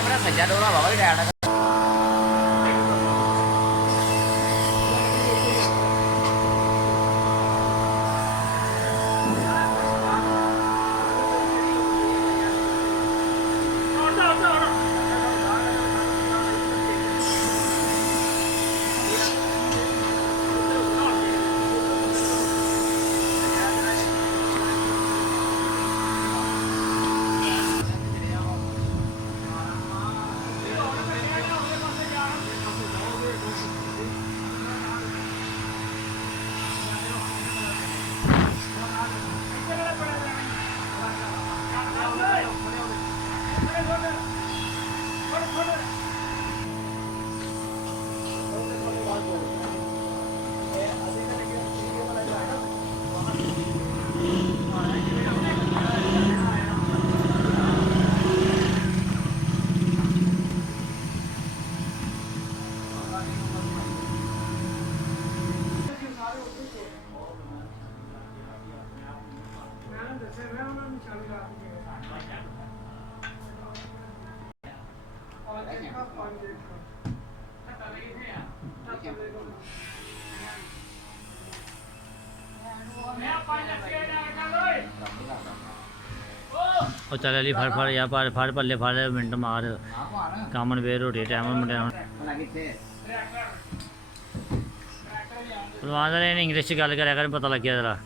tyre ਮੇਰਾ ਸੱਜਾ ਡੋਲਾ ਬਾਬਾ ਹੀ ਟਾਇਰ ਉਹ ਚੱਲ ਅਲੀ ਫੜ ਯਾਰ ਫੜ ਪੱਲੇ ਫੜ ਮਿੰਟ ਮਾਰ ਕੰਮ ਨਵੇਂ ਰੋਟੀ ਟਾਈਮ ਮੁੰਡਿਆਂ ਨੂੰ ਪਰਵਾਨ ਨੇ ਇੰਗਲਿਸ਼ 'ਚ ਗੱਲ ਕਰਿਆ ਕਰ ਪਤਾ ਲੱਗਿਆ ਜਰਾ